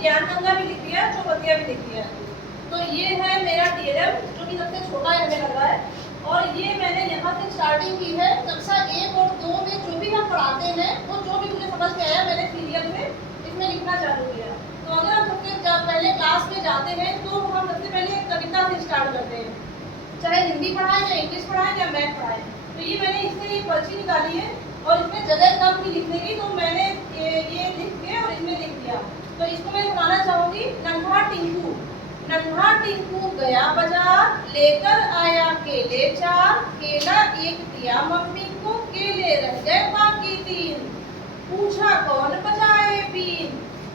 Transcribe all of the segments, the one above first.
ज्ञान गंगा भी लिख दिया, चौबतिया भी लिख दिया। तो ये है मेरा TLM जो कि सबसे छोटा हमें लग रहा है। और ये मैंने यहाँ से स्टार्टिंग की है। कक्षा 1 और 2 में जो भी हम पढ़ाते हैं वो जो भी मुझे समझ में आया मैंने सीरियल में इसमें लिखना चालू किया। तो अगर हम सबसे पहले क्लास में जाते हैं तो हम सबसे पहले कविता से स्टार्ट करते हैं, चाहे हिंदी पढ़ाएं या इंग्लिश पढ़ाएं या मैथ पढ़ाएं। तो ये मैंने इससे एक पर्ची निकाली है और इसमें जगह कम थी लिखने की, तो मैंने ये लिख के और इसमें लिख दिया। तो इसको मैं सुनाना चाहूँगी। नन्हा टिंकू गया बाजार, लेकर आया केले 4, केला एक दिया मम्मी को, केले रह गए बाकी 3, पूछा कौन बजाए बीन,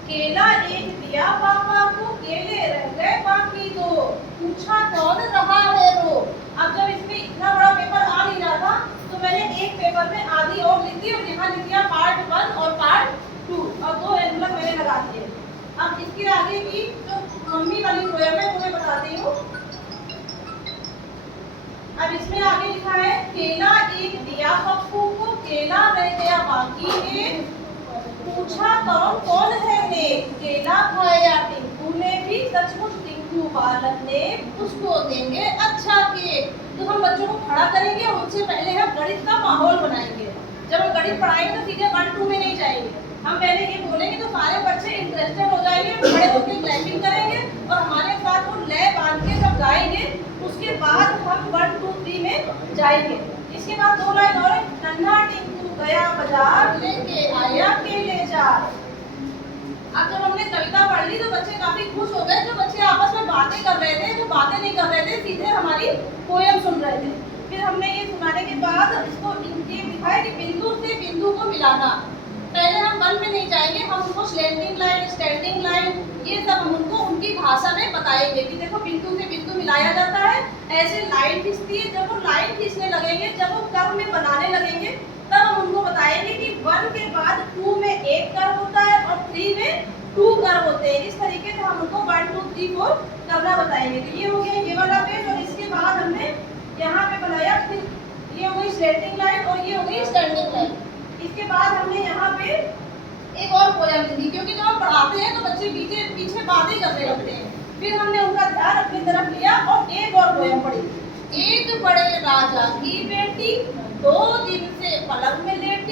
केला एक दिया पापा को, केले रह गए बाकी 2, पूछा कौन रहा है रो। अब जब इसमें इतना बड़ा पेपर आ नहीं रहा था तो मैंने एक पेपर में आधी और लिख दी और यहाँ लिख दिया पार्ट 1 और पार्ट 2 और 2 एनवलप मैंने लगा दिए। अब इसके आगे की जो मम्मी वाली पोएम है वो मैं बताती हूँ। अब इसमें आगे लिखा है केला एक दिया पप्पू को, केला रह गया बाकी 1, पूछा कौन है ने, केला खाया टिंकू ने भी, सचमुच टिंकू बालक ने, उसको देंगे अच्छा केक। तो हम बच्चों को खड़ा करेंगे और उससे पहले हम गणित का माहौल बनाएंगे। जब हम गणित पढ़ाएंगे तो सीधे 1 2 में नहीं जाएंगे, हम पहले ये बोलेंगे तो सारे बच्चे इंटरेस्टेड हो जाएंगे, खड़े होकर क्लैपिंग करेंगे और हमारे साथ वो लय बांध के सब गाएंगे। उसके बाद हम 1 2 3 में जाएंगे। इसके बाद 2 लाइन और, नन्हा टिंकू गया बाजार, लेके आया केले 4। अब जब हमने कविता पढ़ ली तो बच्चे काफी खुश हो गए। जो बच्चे आपस में बातें कर रहे थे, जो बातें नहीं कर रहे थे, सीधे हमारी पोएम सुन रहे थे। फिर हमने ये सुनाने के बाद इसको ये दिखाया कि बिंदु से बिंदु को मिलाना। पहले हम 1 में नहीं जाएंगे, हम उनको स्लैंडिंग लाइन, स्टैंडिंग लाइन, ये सब हम उनको उनकी भाषा में बताएंगे कि देखो बिंदु से बिंदु मिलाया जाता है, ऐसे लाइन खींचती है। जब वो लाइन खींचने लगेंगे, जब वो कर्व में बनाने लगेंगे, तब हम उनको बताएंगे कि 1 के बाद 2 में एक कर्व होता है और 3 में 2 कर्व होते हैं। इस तरीके से हम उनको 1 2 3 4 करना बताएंगे। तो ये हो गया ये वाला पेज। और इसके बाद हमने यहाँ पे बनाया, फिर ये हो गई स्लैंडिंग लाइन और ये हो गई स्टैंडिंग लाइन। इसके बाद हमने यहाँ पे एक और पोएम लिखी, क्योंकि जब हम पढ़ाते हैं तो बच्चे पीछे पीछे बातें करने लगते हैं। फिर हमने उनका ध्यान अपनी तरफ लिया और एक और पोएम पढ़ी। एक बड़े राजा की बेटी 2 दिन से पलंग में लेटी,